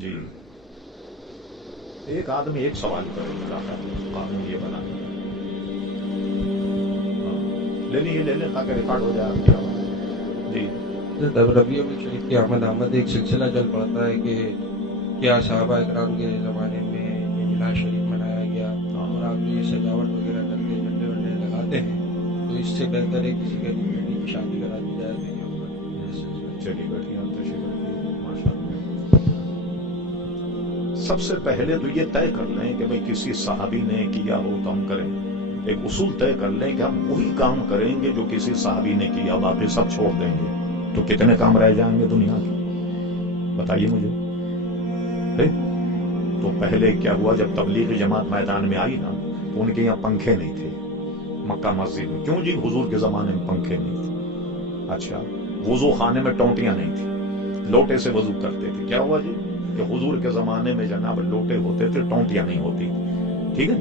جی ایک آدمی ایک سوال کرے گا قانون یہ بنا لے لیے لے لے تاکہ ریکارڈ ہو جائے آپ کی آواز. جی ربیع الشریف کی آمد آمد ایک سلسلہ چل پڑتا ہے کہ کیا صحابہ اکرام کے زمانے میں یہ میلاد شریف منایا گیا اور آپ جو یہ سجاوٹ وغیرہ کر کے جھنڈے وڈے لگاتے ہیں تو اس سے بہتر ہے کسی غریب بیٹی کی شادی کرا دی جائے. تو یہ ہوگا. چلیے بیٹھیے آپ تشریف رکھیے. ماشاء اللہ. سب سے پہلے تو یہ طے کر لیں کہ بھائی کسی صحابی نے کیا ہو تو ہم کریں. ایک اصول طے کر لیں کہ ہم وہی کام کریں گے جو کسی صحابی نے کیا, باقی سب چھوڑ دیں گے. تو کتنے کام رہ جائیں گے دنیا کے بتائیے مجھے. تو پہلے کیا ہوا, جب تبلیغی جماعت میدان میں آئی نا تو ان کے یہاں پنکھے نہیں تھے مکہ مسجد میں. کیوں جی, حضور کے زمانے میں پنکھے نہیں تھے. اچھا, وضو خانے میں ٹونٹیاں نہیں تھی, لوٹے سے وضو کرتے تھے. کیا ہوا جی کہ حضور کے زمانے میں جناب لوٹے ہوتے تھے, ٹونٹیاں نہیں ہوتی. ٹھیک ہے,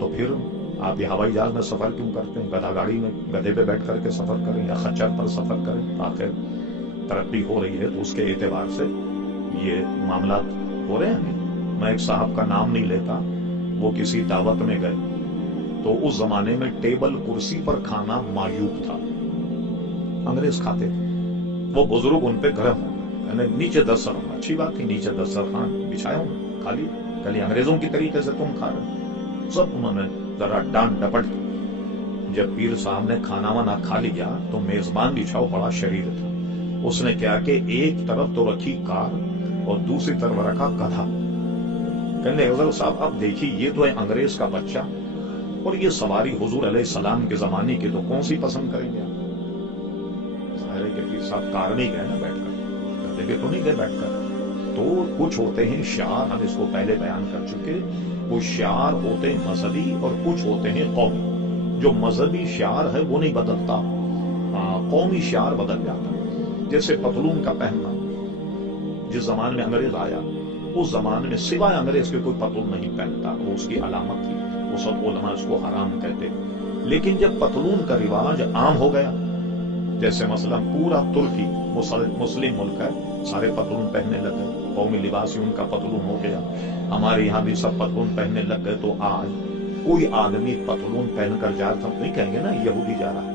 تو پھر آپ یہ ہوائی جہاز میں سفر کیوں کرتے ہیں؟ گدھا گاڑی میں گدھے پہ بیٹھ کر کے سفر کریں یا خچر پر سفر کریں. آخر ترقی ہو رہی ہے تو اس کے اعتبار سے یہ معاملات ہو رہے ہیں. میں ایک صاحب کا نام نہیں لیتا, وہ کسی دعوت میں گئے تو اس زمانے میں ٹیبل کرسی پر کھانا معیوب تھا, انگریز کھاتے تھے. وہ بزرگ ان پہ گرم ہو گئے, نیچے دسترخوان. اچھی بات تھی, نیچے دسترخوان بچھایا ہوں, کھا لی. کلی انگریزوں کی طریقے سے تم کھا رہے. سب انہوں نے ذرا ڈانٹ ڈپٹ کی. جب پیر صاحب نے کھانا وانا کھا لیا تو میزبان بچھاؤ بڑا شریر تھا. اس نے کیا کہ ایک طرف تو رکھی کار اور دوسری طرف رکھا گدھا. کہنے حضرت صاحب اب دیکھیے, یہ تو ہے انگریز کا بچہ اور یہ سواری حضور علیہ السلام کے زمانے کی, تو کون سی پسند کریں گے آپ؟ ظاہر ہے کہ پیر صاحب کار میں گئے نا بیٹھ کر, گدھے پہ تو نہیں گئے بیٹھ کر. تو کچھ ہوتے ہیں شعار, ہم اس کو پہلے بیان کر چکے. کچھ شعار ہوتے ہیں مذہبی اور کچھ ہوتے ہیں قومی. جو مذہبی شعار ہے وہ نہیں بدلتا, قومی شعار بدل جاتا ہے. جیسے پتلون کا پہننا, جس زمانے میں انگریز آیا اس زمانے میں سوائے انگریز کے کوئی پتلون نہیں پہنتا, وہ اس کی علامت تھی. وہ سب علماء اس کو حرام کہتے. لیکن جب پتلون کا رواج عام ہو گیا, جیسے مثلا پورا ترکی مسلم ملک ہے, سارے پتلون پہننے لگ گئے, قومی لباس ہی ان کا پتلون ہو گیا. ہمارے یہاں بھی سب پتلون پہننے لگ گئے. تو آج کوئی آدمی پتلون پہن کر جا رہا, ہم نہیں کہیں گے نا یہودی جا رہا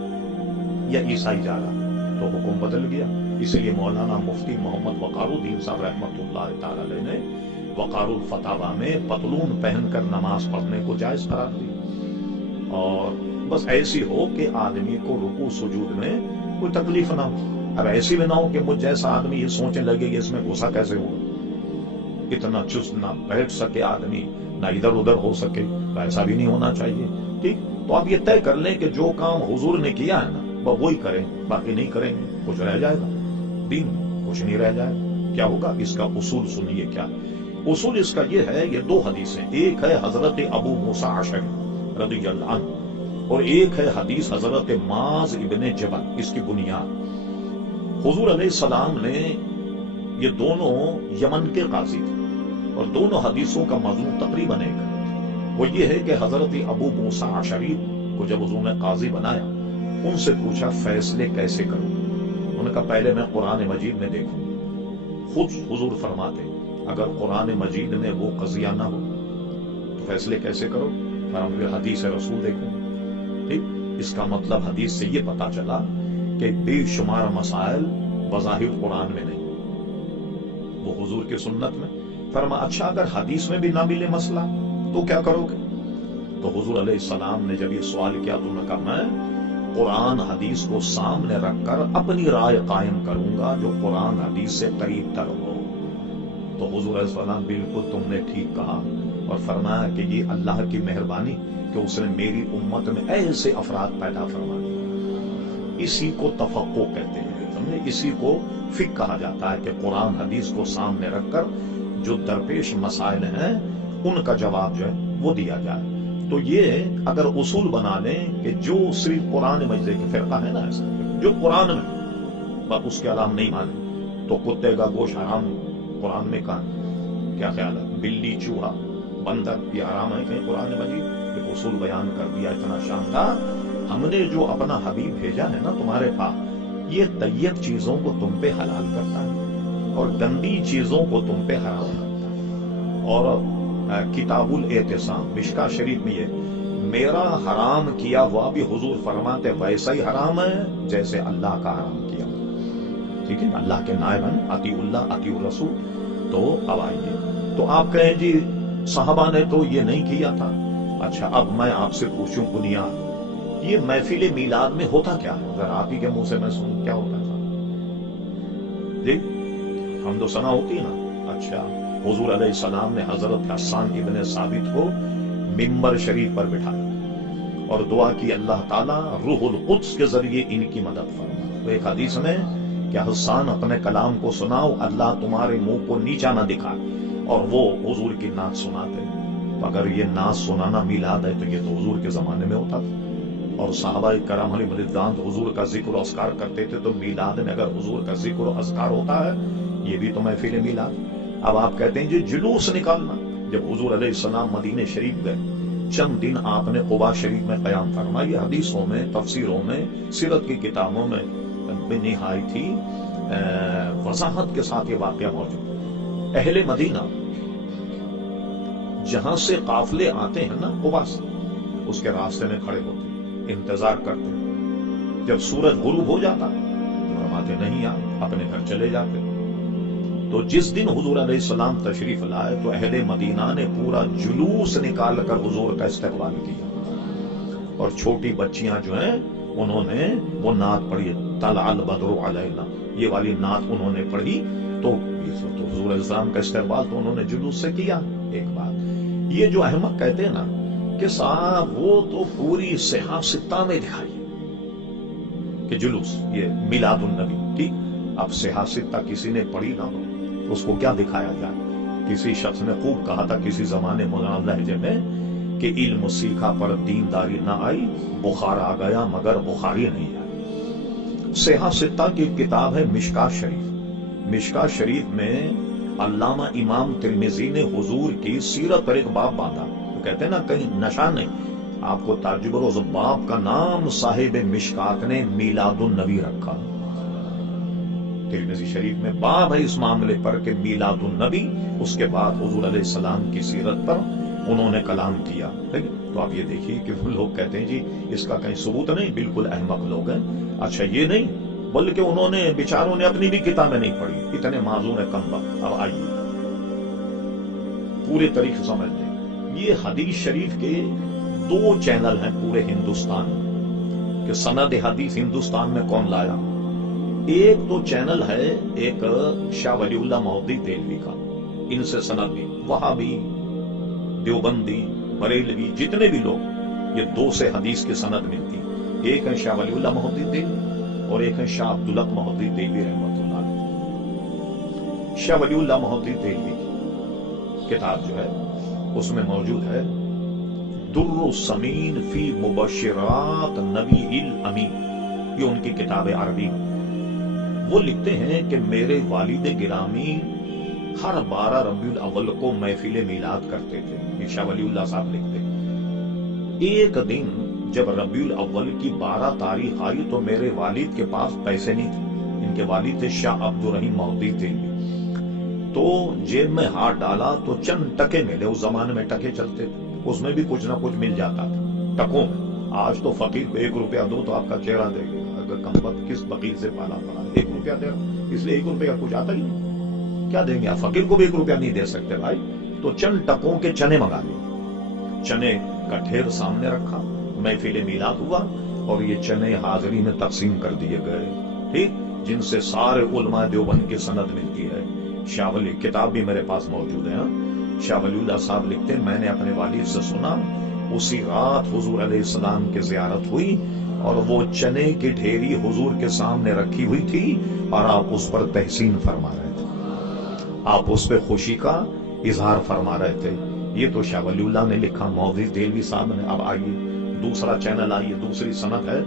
یا عیسائی جا رہا, تو حکم بدل گیا. اس لیے مولانا مفتی محمد وقار الدین صاحب رحمۃ اللہ تعالی علیہ نے وقار الفتاوی میں پتلون پہن کر نماز پڑھنے کو جائز قرار دی. اور بس ایسی ہو کہ آدمی کو رکوع سجود میں کوئی تکلیف نہ ہو. اب ایسی بھی نہ ہو کہ مجھ جیسا آدمی یہ سوچنے لگے کہ اس میں گھسا کیسے ہو, اتنا چست نہ بیٹھ سکے آدمی, نہ ادھر ادھر ہو سکے. ایسا بھی نہیں ہونا چاہیے. ٹھیک, تو آپ یہ طے کر لیں کہ جو کام حضور نے کیا ہے نا وہی کریں, باقی نہیں کریں گے. کچھ رہ جائے گا دین میں, کچھ نہیں رہ جائے. کیا ہوگا اس کا اصول سنیے. کیا اصول اس کا یہ ہے, یہ دو حدیثیں, ایک ہے حضرت ابو موسیٰ اشعری رضی اللہ عنہ اور ایک ہے حدیث حضرت معاذ ابن جبل. اس کی بنیاد حضور علیہ السلام نے, یہ دونوں یمن کے قاضی تھے اور دونوں حدیثوں کا مضمون تقریباً ایک ہے. وہ یہ ہے کہ حضرت ابو موسیٰ اشعری کو جب حضور نے قاضی بنایا, ان سے پوچھا فیصلے کیسے کروں. انہوں نے کہا پہلے میں قرآن مجید میں دیکھوں. خود حضور فرماتے اگر قرآن مجید میں وہ قضیہ نہ ہو تو فیصلے کیسے کرو, پھر حدیث رسول دیکھوں. ٹھیک, اس کا مطلب حدیث سے یہ پتا چلا کہ بے شمار مسائل بظاہر قرآن میں نہیں, وہ حضور کی سنت میں. فرمایا اچھا اگر حدیث میں بھی نہ ملے مسئلہ تو کیا کرو گے؟ تو حضور علیہ السلام نے جب یہ سوال کیا تو انہوں نے کہا میں قرآن حدیث کو سامنے رکھ کر اپنی رائے قائم کروں گا جو قرآن حدیث سے قریب تر ہو. تو حضور علیہ السلام بالکل تم نے ٹھیک کہا, اور فرمایا کہ یہ اللہ کی مہربانی کہ اس نے میری امت میں ایسے افراد پیدا فرما دیے. اسی کو تفقہ کہتے ہیں, سمجھے, اسی کو فقہ کہا جاتا ہے کہ قرآن حدیث کو سامنے رکھ کر جو درپیش مسائل ہیں ان کا جواب جو ہے وہ دیا جائے. تو یہ اگر اصول بنا لیں کہ جو صرف قرآن مجید کے فرقہ ہے نا ایسا جو قرآن میں بس اس کے علاوہ نہیں مانے تو کتے کا گوشت حرام قرآن میں کہاں, کیا خیال ہے, بلی چوہا بندر یہ حرام ہے کہیں قرآن مجید. ایک اصول بیان کر دیا اتنا شاندار. ہم نے جو اپنا حبیب بھیجا ہے نا تمہارے پاس, یہ طیب چیزوں کو تم پہ حلال کرتا ہے اور گندی چیزوں کو تم پہ حرام کرتا ہے. اور کتاب الاعتصام مشکا شریف میں یہ میرا حرام کیا ہوا بھی حضور فرماتے ویسا ہی حرام ہے جیسے اللہ کا حرام کیا ہوا. ٹھیک ہے، اللہ کے نائب ہیں، اطیع اللہ اطیع الرسول. تو اب آئیے، تو آپ کہیں جی صحابہ نے تو یہ نہیں کیا تھا. اچھا، اب میں آپ سے پوچھوں بنیاد، یہ محفل میلاد میں ہوتا کیا ہے؟ اگر آپ ہی کے منہ سے میں سنوں کیا ہوتا تھا؟ جی حمد و ثنا ہوتی نا. اچھا، حضور علیہ السلام نے حضرت حسان ابن ثابت کو ممبر شریف پر بٹھایا اور دعا کی اللہ تعالیٰ روح القدس کے ذریعے ان کی مدد فرما. تو ایک حدیث میں کہ حسان اپنے کلام کو سناؤ، اللہ تمہارے منہ کو نیچا نہ دکھائے، اور وہ حضور کی نعت سناتے. تو اگر یہ نعت سنانا میلاد ہے تو یہ تو حضور کے زمانے میں ہوتا تھا. اور صحابہ کرام علیہ رضوان حضور کا ذکر و اذکار کرتے تھے. تو میلاد میں اگر حضور کا ذکر و اذکار ہوتا ہے یہ بھی تو محفل میلاد. اب آپ کہتے ہیں جی جلوس نکالنا. جب حضور علیہ السلام مدینہ شریف گئے، چند دن آپ نے قباء شریف میں قیام فرمایا. یہ حدیثوں میں، تفسیروں میں، سیرت کی کتابوں میں بنہایت ہی وضاحت کے ساتھ یہ واقعہ موجود ہے. اہل مدینہ جہاں سے قافلے آتے ہیں نا قباء سے، اس کے راستے میں کھڑے ہوتے، انتظار کرتے. جب سورج غروب ہو جاتا تو فرماتے نہیں آپ اپنے گھر چلے جاتے. تو جس دن حضور علیہ السلام تشریف لائے تو اہل مدینہ نے پورا جلوس نکال کر حضور کا استقبال کیا. اور چھوٹی بچیاں جو ہیں انہوں نے وہ نعت پڑھی، طلع البدر علینا، یہ والی نعت انہوں نے پڑھی. تو حضور علیہ السلام کا استقبال تو انہوں نے جلوس سے کیا. ایک بات یہ جو احمد کہتے ہیں نا کہ صاحب وہ تو پوری صحاح ستہ میں دکھائی کہ جلوس یہ میلاد النبی. ٹھیک، اب صحاح ستہ کسی نے پڑھی نہ ہو اس کو کیا دکھایا جائے؟ کسی شخص نے خوب کہا تھا کسی زمانے مولانا لہجے میں کہ علم سیکھا پر دینداری نہ آئی، بخار آ گیا مگر بخاری نہیں آئی. صحاح ستہ کی کتاب ہے مشکا شریف. مشکا شریف میں علامہ امام ترمذی نے حضور کی سیرت پر ایک باب باندھا. تو کہتے ہیں نا کہیں نشہ نہیں. آپ کو تعجب ہو، اس باب کا نام صاحب مشکات نے میلاد النبی رکھا. ترمذی شریف میں باب ہے اس معاملے پر کہ میلاد النبی. اس کے بعد حضور علیہ السلام کی سیرت پر انہوں نے کلام کیا. تو آپ یہ دیکھیے کہ وہ لوگ کہتے ہیں جی اس کا کہیں ثبوت نہیں، بالکل احمق لوگ ہیں. اچھا یہ نہیں بلکہ انہوں نے بیچاروں نے اپنی بھی کتابیں نہیں پڑھی، اتنے معذور ہیں کم وقت. اب آئیے پورے طریقے سمجھ لیں. یہ حدیث شریف کے 2 چینل ہیں پورے ہندوستان میں کہ سند حدیث ہندوستان میں کون لایا. ایک تو چینل ہے ایک شاہ ولی اللہ مہدی دہلوی کا، ان سے سند بھی وہابی دیوبندی بریلوی جتنے بھی لوگ یہ 2 سے حدیث کی سند ملتی. ایک ہے شاہ ولی اللہ مہدی دہلوی اور ایک ہے شاہ عبدالحق مہدی دہلوی رحمۃ اللہ علیہ. شاہ ولی اللہ مہدی دہلوی کی کتاب جو ہے اس میں موجود ہے در الثمین فی مبشرات نبی الامین. یہ ان کی کتاب عربی. وہ لکھتے ہیں کہ میرے والد گرامی ہر 12 ربیع الاول کو محفل میلاد کرتے تھے. یہ شاہ ولی اللہ صاحب لکھتے ہیں. ایک دن جب ربیع الاول کی 12 تاریخ آئی تو میرے والد کے پاس پیسے نہیں تھے. ان کے والد تھے شاہ عبدالرحیم مہدی دہلوی. تو جیب میں ہاتھ ڈالا تو چند ٹکے ملے. اس زمانے میں ٹکے چلتے تھے، اس میں بھی کچھ نہ کچھ مل جاتا تھا ٹکوں میں. آج تو فقیر 1 روپیہ دو تو آپ کا چہرہ دے گا. اگر کمبخت کس فقیر سے پالا پڑا 1 روپیہ دے رہا، اس لیے 1 روپیہ کچھ آتا ہی نہیں. کیا دیں گے آپ؟ فقیر کو بھی 1 روپیہ نہیں دے سکتے بھائی. تو چند ٹکوں کے چنے منگا لیے. چنے کا ڈھیر سامنے رکھا، محفل میلاد ہوا اور یہ چنے حاضری میں تقسیم کر دیے گئے. ٹھیک، جن سے سارے علماء دیوبند کی سند ملتی ہے. شاہ ولی کتاب بھی میرے پاس موجود ہے. شاہ ولی اللہ صاحب لکھتے ہیں میں نے اپنے والد سے سنا اسی رات حضور علیہ السلام کی زیارت ہوئی اور وہ چنے کی ڈھیری حضور کے سامنے رکھی ہوئی تھی اور آپ اس پر تحسین فرما رہے تھے، آپ اس پہ خوشی کا اظہار فرما رہے تھے. یہ تو شاہ ولی اللہ نے لکھا، مہدی دہلوی صاحب نے. اب آئیے دوسرا چینل آئیے، دوسری سند ہے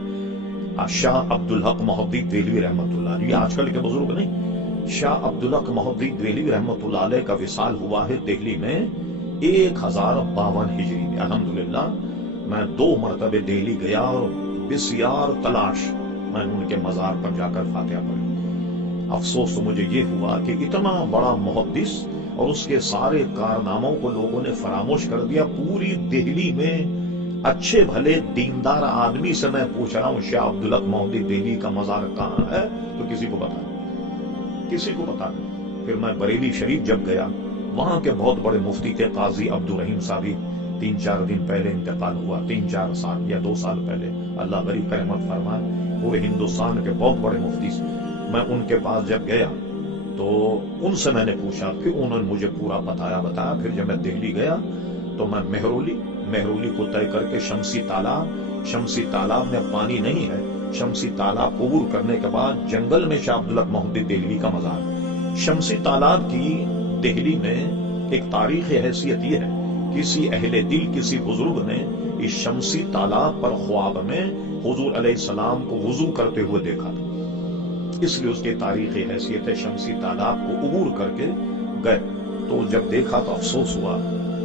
شاہ عبدالحق مہدی دہلوی رحمۃ اللہ علیہ. یہ آج کل کے بزرگ نہیں. شاہ عبدالحق مہدی دہلوی رحمۃ اللہ علیہ کا وصال ہوا ہے دہلی میں 1052 ہجری میں. الحمدللہ میں 2 مرتبہ دہلی گیا اور بسیار تلاش میں نے ان کے مزار پر جا کر فاتحہ پڑھی. افسوس تو مجھے یہ ہوا کہ اتنا بڑا محدث اور اس کے سارے کارناموں کو لوگوں نے فراموش کر دیا. پوری دہلی میں اچھے بھلے دیندار آدمی سے میں پوچھ رہا ہوں شاہ عبدالحق مہدی دہلوی کا مزار کہاں ہے تو کسی کو پتا نہیں, کسی کو پتا نہیں. پھر میں بریلی شریف جب گیا, وہاں کے بہت بڑے مفتی تھے قاضی عبدالرحیم صاحبی, 3-4 دن پہلے انتقال ہوا, 3-4 سال یا 2 سال پہلے, اللہ غریب رحمت فرمائے. وہ ہندوستان کے بہت بڑے مفتی سے میں ان کے پاس جب گیا تو ان سے میں نے پوچھا, پھر انہوں نے مجھے پورا بتایا. پھر جب میں دہلی گیا تو میں مہرولی کو طے کر کے شمسی تالاب میں پانی نہیں ہے, شمسی تالاب عبور کرنے کے بعد جنگل میں شاہ عبدالحق مہدی دہلوی کا مزار. شمسی تالاب کی دہلی میں ایک تاریخی حیثیت یہ ہے, کسی اہل دل کسی بزرگ نے اس شمسی تالاب پر خواب میں حضور علیہ السلام کو وضو کرتے ہوئے دیکھا تھا, اس لیے اس کی تاریخی حیثیت ہے. شمسی تالاب کو عبور کر کے گئے تو جب دیکھا تو افسوس ہوا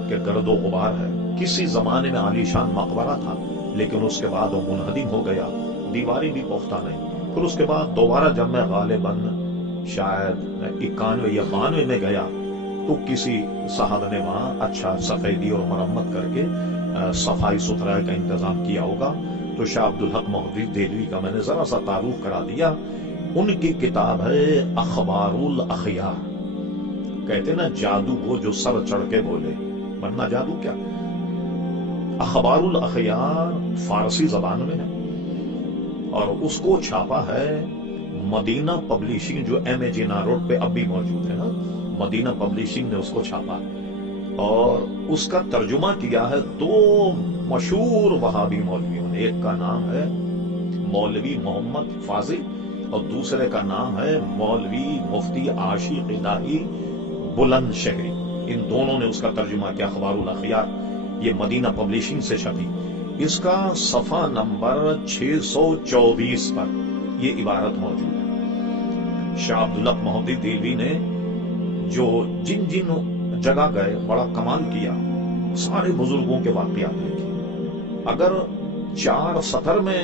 کہ گرد و غبار ہے. کسی زمانے میں عالیشان مقبرہ تھا, لیکن اس کے بعد وہ منہدم ہو گیا, دیواری بھی پختہ نہیں. پھر اس کے بعد دوبارہ جب میں غالباً شاید 91 یا 92 میں گیا تو کسی صاحب نے وہاں اچھا سفیدی اور مرمت کر کے صفائی ستھرائی کا انتظام کیا ہوگا. تو شاہ عبدالحق مہدی دہلوی کا میں نے ذرا سا تعارف کرا دیا. ان کی کتاب ہے اخبار الاخیار. کہتے نا جادو کو جو سر چڑھ کے بولے, ورنہ جادو کیا. اخبار الاخیار فارسی زبان میں ہے اور اس کو چھاپا ہے مدینہ پبلشنگ, جو ایم اے جینا روڈ پہ اب بھی موجود ہے نا. مدینہ پبلشنگ نے اس کو چھاپا اور اس کا ترجمہ کیا ہے 2 مشہور وہابی مولویوں نے. ایک کا نام ہے مولوی محمد فاضل اور دوسرے کا نام ہے مولوی مفتی عاشق الہی بلند شہری. ان دونوں نے اس کا ترجمہ کیا اخبار الاخیار. یہ مدینہ پبلشنگ سے چھپی. اس کا صفحہ نمبر 624 پر یہ عبارت موجود ہے. شاہ عبدالحق مہدی دہلوی نے جو جن جگہ گئے بڑا کمال کیا, سارے بزرگوں کے واقعات لکھے. اگر 4 سطر میں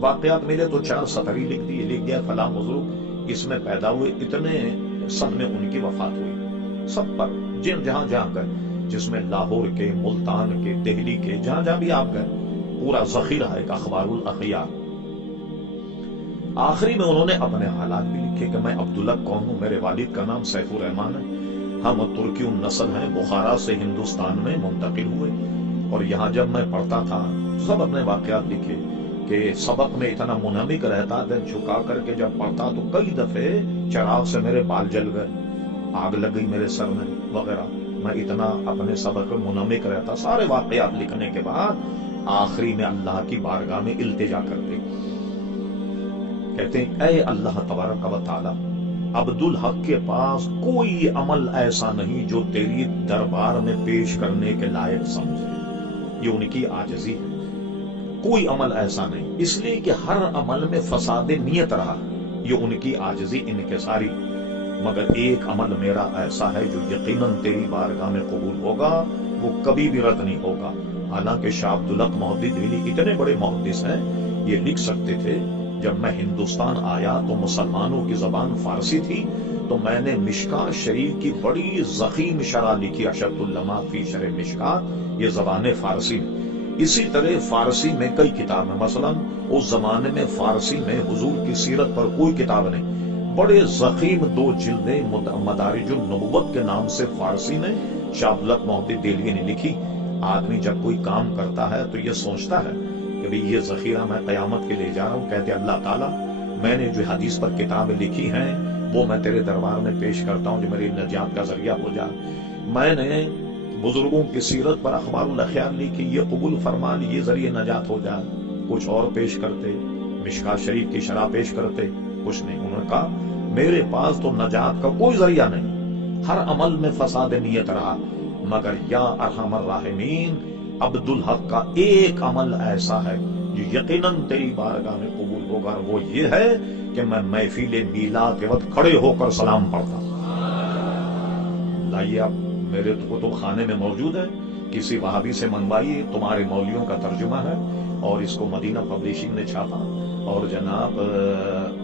واقعات ملے تو 4 سطر ہی لکھ دیا فلاں بزرگ اس میں پیدا ہوئے, اتنے سن میں ان کی وفات ہوئی. سب پر جہاں گئے, جس میں لاہور کے, ملتان کے, دہلی کے, جہاں بھی آپ گئے, پورا ذخیرہ ہے اخبار الاخیار. آخری میں انہوں نے اپنے حالات بھی لکھے کہ میں عبدالحق کون ہوں, میرے والد کا نام سیف الرحمان ہے, ہم ترکی النسل ہیں, بخارا سے ہندوستان میں منتقل ہوئے اور یہاں جب میں پڑھتا تھا سب اپنے واقعات لکھے کہ سبق میں اتنا منہمک رہتا تھا, جھکا کر کے جب پڑھتا تو کئی دفعے چراغ سے میرے بال جل گئے, آگ لگ گئی میرے سر میں وغیرہ. میں اتنا اپنے سبق میں منہمک رہتا. سارے واقعات لکھنے کے بعد آخری میں اللہ کی بارگاہ میں التجا کرتے, کہتے ہیں اے اللہ تبارک و تعالی, عبدالحق کے پاس کوئی عمل ایسا نہیں جو تیری دربار میں پیش کرنے کے لائق سمجھے. یہ ان کی عاجزی ہے. کوئی عمل ایسا نہیں, اس لیے کہ ہر عمل میں فساد نیت رہا. یہ ان کی عاجزی انکساری. مگر ایک عمل میرا ایسا ہے جو یقیناً تیری بارگاہ میں قبول ہوگا, وہ کبھی بھی رد نہیں ہوگا. حالانکہ شاہ عبدالحق مہدی دہلوی اتنے بڑے محدث ہیں, یہ لکھ سکتے تھے. جب میں ہندوستان آیا تو مسلمانوں کی زبان فارسی تھی, تو میں نے مشکات شریف کی بڑی ضخیم شرح لکھی, اشد اللمات فی شرح مشکات, یہ زبان فارسی میں. اسی طرح فارسی میں کئی کتابیں, مثلا اس زمانے میں فارسی میں حضور کی سیرت پر کوئی کتاب نہیں, بڑے ضخیم 2 جلدیں مدارج النبوت کے نام سے فارسی میں شاہ عبدالحق مہدی دہلوی نے لکھی. آدمی جب کوئی کام کرتا ہے تو یہ سوچتا ہے کہ بھئی یہ ذخیرہ میں قیامت کے لے جا رہا ہوں. کہتے اللہ تعالیٰ میں نے جو حدیث پر کتابیں لکھی ہیں وہ میں تیرے دربار میں پیش کرتا ہوں جو میری نجات کا ذریعہ ہو جائے. میں نے بزرگوں کی سیرت پر اخبار الاخیار لکھی, یہ قبول فرما لی, یہ ذریعہ نجات ہو جائے. کچھ اور پیش کرتے, مشکات شریف کی شرح پیش کرتے, کچھ نہیں. انہوں نے کہا میرے پاس تو نجات کا کوئی ذریعہ نہیں, ہر عمل میں فساد نیت رہا, مگر یا ارحم الراحمین عبدالحق کا ایک عمل ایسا ہے جو یقیناً تیری بارگاہ میں قبول ہوگا, وہ یہ ہے کہ میں محفل میلاد کے وقت کھڑے ہو کر سلام پڑھتا. لائیے آپ میرے کتب خانے میں موجود ہے, کسی وہابی سے منگوائیے, تمہارے مولویوں کا ترجمہ ہے اور اس کو مدینہ پبلشنگ نے چھاپا اور جناب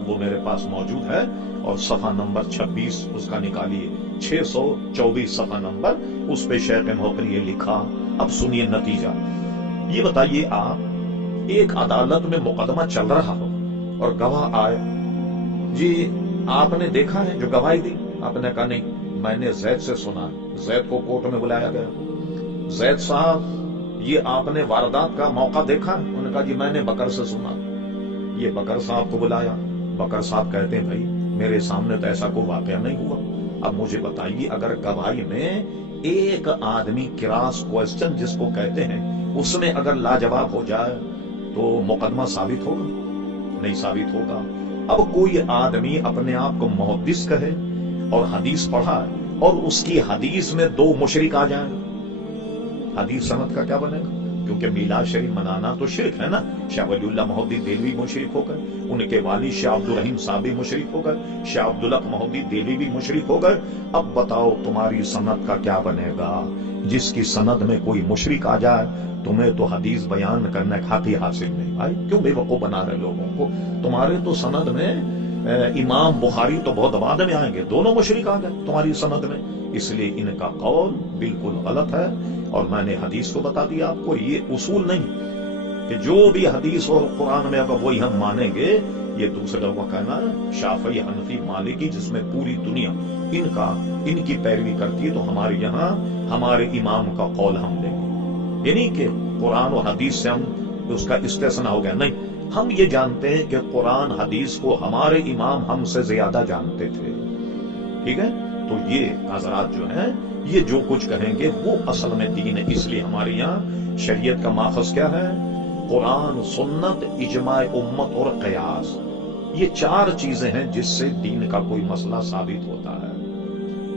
وہ میرے پاس موجود ہے اور صفحہ نمبر 26 اس کا نکالیے، 624 صفحہ نمبر، اس پہ شیخ محق نے یہ لکھا۔ اب سنیے نتیجہ۔ یہ بتائیے آپ، ایک عدالت میں مقدمہ چل رہا ہو اور گواہ آئے، جی آپ نے دیکھا ہے جو گواہی دی؟ آپ نے کہا نہیں، میں نے زید سے سنا۔ زید کو کورٹ میں بلایا گیا، زید صاحب یہ آپ نے واردات کا موقع دیکھا؟ انہوں نے کہا جی میں نے بکر سے سنا۔ یہ بکر صاحب کو بلایا، بکر صاحب کہتے ہیں بھائی میرے سامنے تو ایسا کوئی واقعہ نہیں ہوا، اب مجھے بتائیے اگر گواہی میں ایک آدمی کراس کوسچن جس کو کہتے ہیں اس میں اگر لاجواب ہو جائے تو مقدمہ ثابت ہوگا؟ نہیں ثابت ہوگا۔ اب کوئی آدمی اپنے آپ کو محدث کہے اور حدیث پڑھا ہے اور اس کی حدیث میں دو مشرک آ جائیں، حدیث سند کا کیا بنے گا؟ کیونکہ میلاد شریف منانا تو شرک ہے نا۔ شاہ ولی اللہ محدث دہلوی مشرک ہو گئے، ان کے والد شاہ عبد الرحیم صاحب بھی مشرک ہو گئے، شاہ عبدالحق محدث دہلوی بھی مشرک ہو گئے۔ اب بتاؤ تمہاری سند کا کیا بنے گا؟ جس کی سند میں کوئی مشرک آ جائے تمہیں تو حدیث بیان کرنے کا حق ہی حاصل نہیں۔ بھائی کیوں بے وقوف بنا رہے لوگوں کو؟ تمہارے تو سند میں امام بخاری تو بہت بعد میں آئیں گے، دونوں مشرک آ گئے تمہاری سند میں، اس لیے ان کا قول بالکل غلط ہے۔ اور میں نے حدیث کو بتا دیا آپ کو، یہ اصول نہیں کہ جو بھی حدیث اور قرآن میں اگر وہی ہم مانیں گے، یہ دوسرے لوگوں کا کہنا ہے شافعی حنفی مالکی جس میں پوری دنیا ان کی پیروی کرتی ہے، تو ہمارے یہاں ہمارے امام کا قول ہم لیں گے، یعنی کہ قرآن و حدیث سے ہم اس کا استثناء ہو گیا نہیں۔ ہم یہ جانتے ہیں کہ قرآن حدیث کو ہمارے امام ہم سے زیادہ جانتے تھے، ٹھیک ہے؟ تو یہ حضرات جو ہیں یہ جو کچھ کہیں گے وہ اصل میں دین ہے۔ اس لیے ہمارے یہاں شریعت کا ماخذ کیا ہے؟ قرآن، سنت، اجماع امت اور قیاس، یہ چار چیزیں ہیں جس سے دین کا کوئی مسئلہ ثابت ہوتا ہے۔